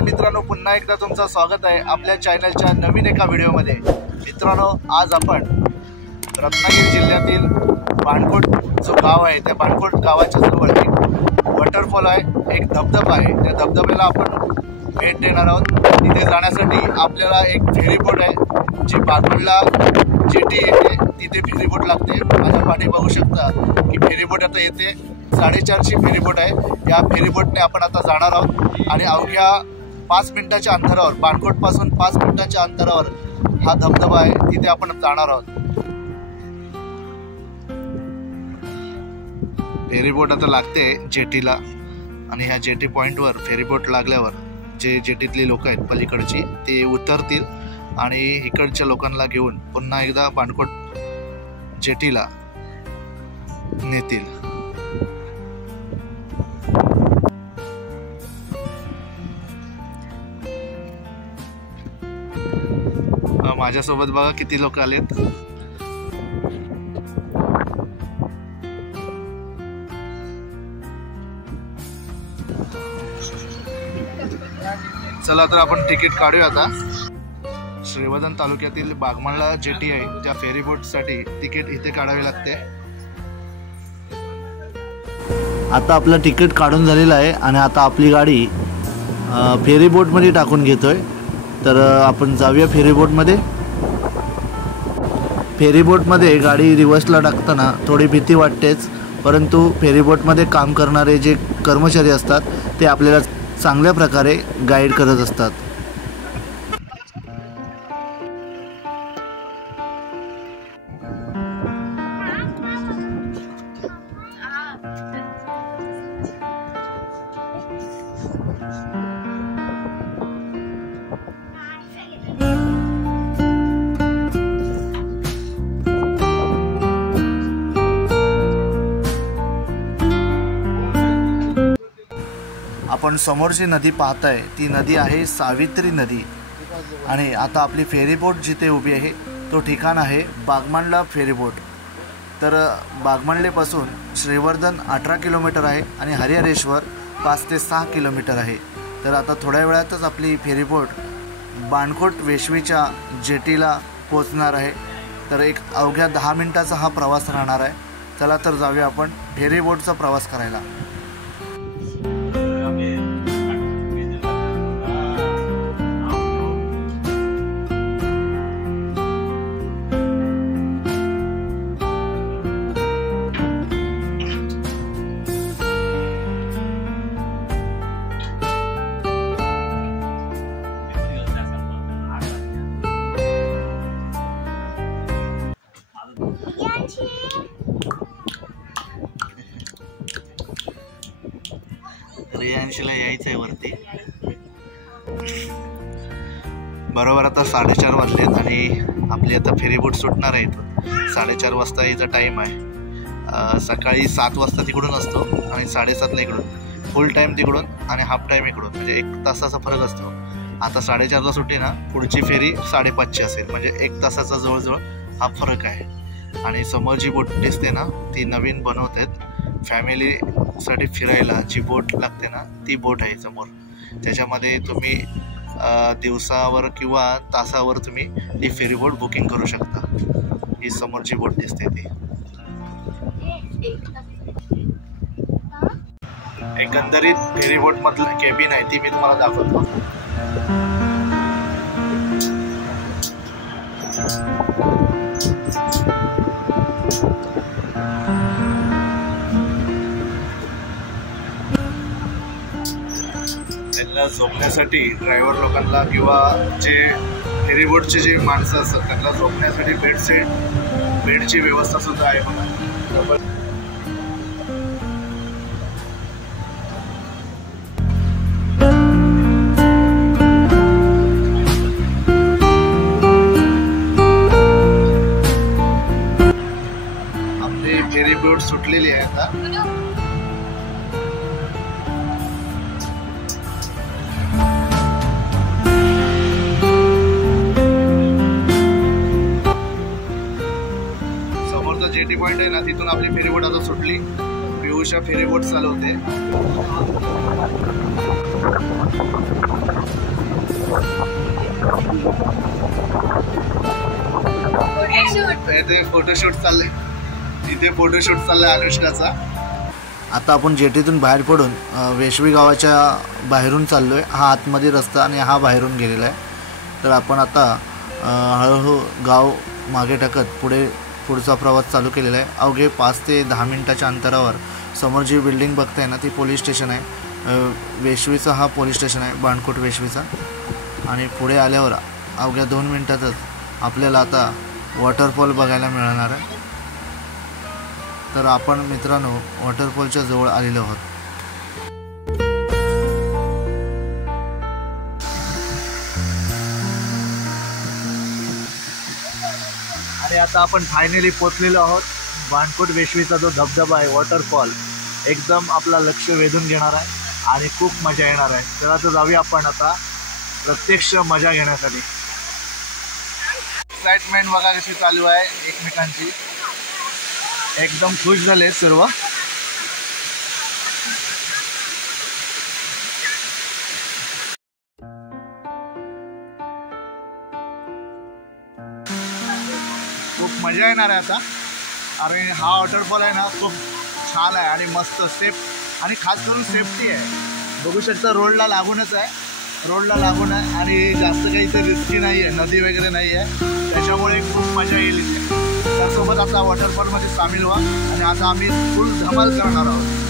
नमस्कार मित्रांनो, पुन्हा एकदा तुमचं स्वागत आहे आपल्या चॅनलच्या नवीन एका व्हिडिओमध्ये। मित्रांनो, आज आपण रत्नागिरी जिल्ह्यातील बाणकोट जो गाव आहे त्या बाणकोट गावाच्या जवळ एक वॉटरफॉल आहे, एक धबधबा आहे। त्या धबधब्याला आपण भेट देणार आहोत। तिथे जाण्यासाठी आपल्याला एक फेरीबोट आहे जी बागमंडला जेटी येते, तिथे फेरीबोट लागते। माझ्या पाठी बघू शकता की फेरीबोट आता येते। 4:30ची फेरीबोट आहे। या फेरीबोटने आपण आता जाणार आहोत आणि अवघ्या 5 मिनिटाच्या अंतरावर, बाणकोटपासून 5 मिनिटाच्या अंतरावर हा धबधबा आहे, तिथे आपण जाणार आहोत। फेरीबोट आता लागते जेटीला आणि ह्या जेटी पॉइंटवर फेरीबोट लागल्यावर जे जेटीतली लोक आहेत पलीकडची ते उतरतील आणि इकडच्या लोकांना घेऊन पुन्हा एकदा बाणकोट जेटीला नेतील। माझ्यासोबत बघा किती लोक आलेत। चला तर आपण तिकीट काढूया आता। श्रीवर्धन तालुक्यातील बागमंडला जेटी आहे, त्या फेरीबोटसाठी तिकीट इथे काढावे लागते। आता आपलं तिकीट काढून झालेलं आहे आणि आता आपली गाडी फेरीबोटमध्ये टाकून घेतोय। तर आपण जाऊया फेरीबोटमध्ये। फेरीबोटमध्ये गाडी रिव्हर्सला टाकताना थोडी भीती वाटतेच, परंतु फेरीबोटमध्ये काम करणारे जे कर्मचारी असतात ते आपल्याला चांगल्या प्रकारे गाईड करत असतात। आपण समोर जी नदी पाहताय ती नदी आहे सावित्री नदी आणि आता आपली फेरीबोट जिथे उभी आहे तो ठिकाण आहे बागमंडला फेरीबोट। तर बागमंडलेपासून श्रीवर्धन 18 किलोमीटर आहे आणि हरिहरेश्वर 5 ते 6 किलोमीटर आहे। तर आता थोड्या वेळातच आपली फेरीबोट बाणकोट वेशवीच्या जेटीला पोचणार आहे। तर एक अवघ्या 10 मिनिटाचा हा प्रवास राहणार आहे। चला तर जाऊया आपण फेरीबोटचा प्रवास करायला। रियांशीला यायचं आहे वरती। बरोबर आता 4:30 वाजलेत आणि आपली आता फेरीबोट सुटणार आहे इथून। 4:30 वाजता याचा टाईम आहे। सकाळी 7 वाजता तिकडून असतो आणि 7:30ला इकडून, फुल टाईम तिकडून आणि हाफ टाईम इकडून, म्हणजे 1 तासाचा फरक असतो। आता 4:30ला सुट्टी ना, पुढची फेरी 5:30ची असेल, म्हणजे 1 तासाचा जवळजवळ हा फरक आहे। आणि समोर जी बोट दिसते ना ती नवीन बनवत आहेत फॅमिलीसाठी फिरायला। जी बोट लागते ना ती बोट आहे समोर, त्याच्यामध्ये तुम्ही दिवसावर किंवा तासावर तुम्ही ती फेरीबोट बुकिंग करू शकता। ही समोरची बोट दिसते ती। एकंदरीत फेरीबोट मधलं केबिन आहे ती मी तुम्हाला दाखवतो। झोपण्यासाठी ड्रायव्हर लोकांना किंवा जे फेरीबोटचे जे माणसं असतात त्यांना झोपण्यासाठी बेडची व्यवस्था सुद्धा आहे बघा। आपली फेरीबोट सुटलेली आहे आता। जेटी पॉइंट आहे ना, तिथून आपली फेरीबोट आता सुटली। उषा फेरीबोट चालवते. इथे फोटोशूट चाललंय अनुष्काचा. आता आपण जेटीतून बाहेर पडून वेशवी गावाच्या बाहेरून चाललो आहे. हा आतमध्ये रस्ता आणि हा बाहेरून गेलेला आहे. तर आपण आता हळूहळू गाव मागे टाकत पुढचा प्रवास चालू केलेला आहे. अवघे 5 ते 10 मिनिटाच्या अंतरावर समोर जी बिल्डिंग बघताय ना ती पोलीस स्टेशन आहे. वेशवीचा हा पोलीस स्टेशन आहे, बाणकोट वेशवीचा. आणि पुढे आल्यावर अवघ्या 2 मिनिटातच आपल्याला आता वॉटरफॉल बघायला मिळणार आहे. तर आपण मित्रांनो वॉटरफॉलच्या जवळ आलेलो आहोत. आणि आता आपण फायनली पोचलेलो आहोत. बाणकोट वेशवीचा जो धबधबा आहे, वॉटरफॉल एकदम आपला लक्ष वेधून घेणार आहे आणि खूप मजा येणार आहे. चला तर जाऊया आपण आता प्रत्यक्ष मजा घेण्यासाठी. एक्साइटमेंट बघा कशी चालू आहे एकमेकांची. एकदम खुश झाले सर्व. खूप मजा येणार आहे आता. आणि हा वॉटरफॉल आहे ना खूप छान आहे आणि मस्त सेफ आणि खास करून सेफ्टी आहे. बघू शकता रोडला लागूनच आहे, रोडला लागून आहे आणि जास्त काही इथे रिस्की नाही आहे, नदी वगैरे नाही आहे. त्याच्यामुळे खूप मजा येईल इथे. त्यासोबत आता वॉटरफॉलमध्ये सामील व्हा आणि आता आम्ही फुल धमाल करणार आहोत.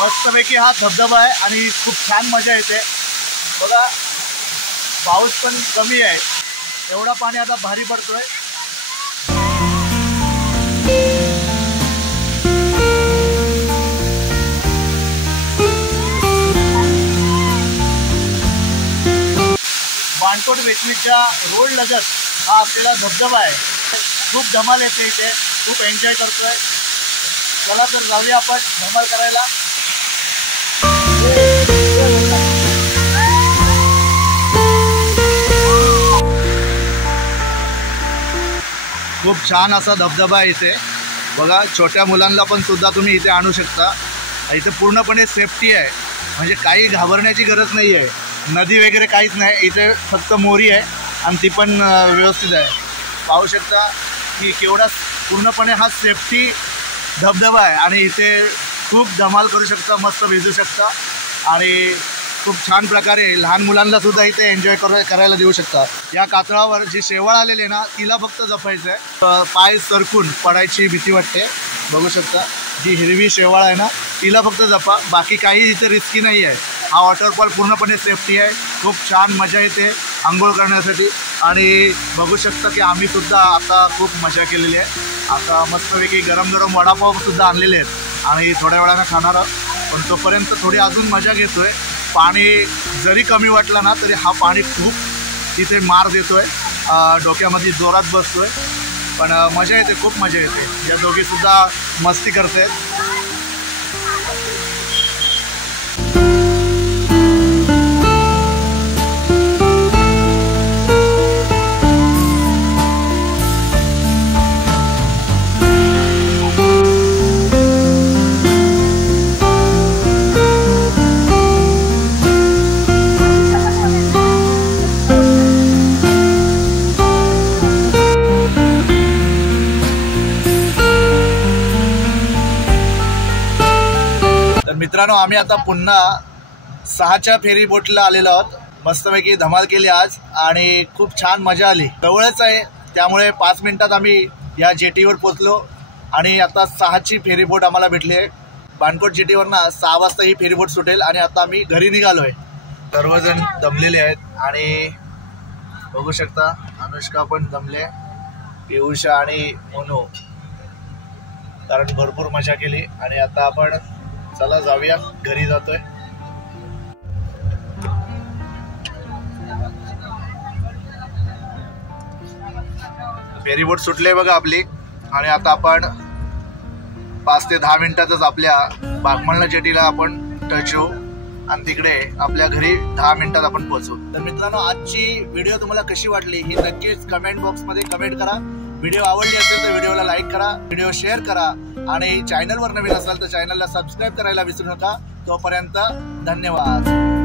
मस्तपैकी हा धबधबा आहे आणि खूप छान मजा येते. बघा पाऊस पण कमी आहे, एवढा पाणी आता भारी पडतोय. बाणकोट वेशवीच्या रोड लगत हा आपल्याला धबधबा आहे. खूप धमाल येते इथे, खूप एन्जॉय करतोय. चला तर जाऊया आपण धमाल करायला. खूप छान असा धबधबा आहे इथे बघा. छोट्या मुलांना पण सुद्धा तुम्ही इथे आणू शकता. इथे पूर्णपणे सेफ्टी आहे, म्हणजे काही घाबरण्याची गरज नाही आहे. नदी वगैरे काहीच नाही इथे, फक्त मोरी आहे आणि ती पण व्यवस्थित आहे. पाहू शकता की केवढा पूर्णपणे हा सेफ्टी धबधबा आहे आणि इथे खूप धमाल करू शकता, मस्त भिजू शकता आणि खूप छान प्रकारे लहान मुलांना सुद्धा इथे एन्जॉय करायला देऊ शकता. या कातळावर जी शेवाळ आलेली आहे ना तिला फक्त जपायचं आहे. पाय सरकून पडायची भीती वाटते. बघू शकता जी हिरवी शेवाळ आहे ना तिला फक्त जपा, बाकी काही इथे रिस्की नाही आहे. हा वॉटरफॉल पूर्णपणे सेफ्टी आहे. खूप छान मजा येते आंघोळ करण्यासाठी आणि बघू शकता की आम्ही सुद्धा आता खूप मजा केलेली आहे. आता मस्तपैकी गरम गरम वडापाव सुद्धा आणलेले आहेत आणि थोड्या वेळानं खाणार आहोत, पण तोपर्यंत थोडी अजून मजा घेतोय. पाणी जरी कमी वाटलं ना तरी हा पाणी खूप तिथे मार देतोय, डोक्यामध्ये जोरात बसतोय, पण मजा येते, खूप मजा येते. या दोघीसुद्धा मस्ती करतायत. मित्रांनो आम्ही आता पुन्हा 6च्या फेरी बोटला आलेलो आहोत. मस्तपैकी धमाल केली आज आणि खूप छान मजा आली. जवळच आहे त्यामुळे 5 मिनिटात आम्ही या जेटीवर पोचलो आणि आता 6ची फेरी बोट आम्हाला भेटली आहे. बाणकोट जेटीवर ना 6 वाजता ही फेरी बोट सुटेल आणि आता आम्ही घरी निघालो आहे. सर्वजण दमलेले आहेत आणि बघू शकता अनुष्का पण दमले, पियुषा आणि मोनू, कारण भरपूर मजा केली. आणि आता आपण चला जाऊया, घरी जातोय. फेरीबोट सुटले बघा आपली आणि आता आपण 5 ते 10 मिनिटातच आपल्या बागमळला जेटीला आपण टच होऊ आणि तिकडे आपल्या घरी 10 मिनिटात आपण पोहोचू. तर मित्रांनो आजची व्हिडिओ तुम्हाला कशी वाटली ही नक्कीच कमेंट बॉक्समध्ये कमेंट करा. व्हिडिओ आवडली असेल तर व्हिडिओला लाईक करा, व्हिडिओ शेअर करा आणि चॅनलवर नवीन असाल तर चॅनलला सबस्क्राईब करायला विसरू नका. तोपर्यंत धन्यवाद.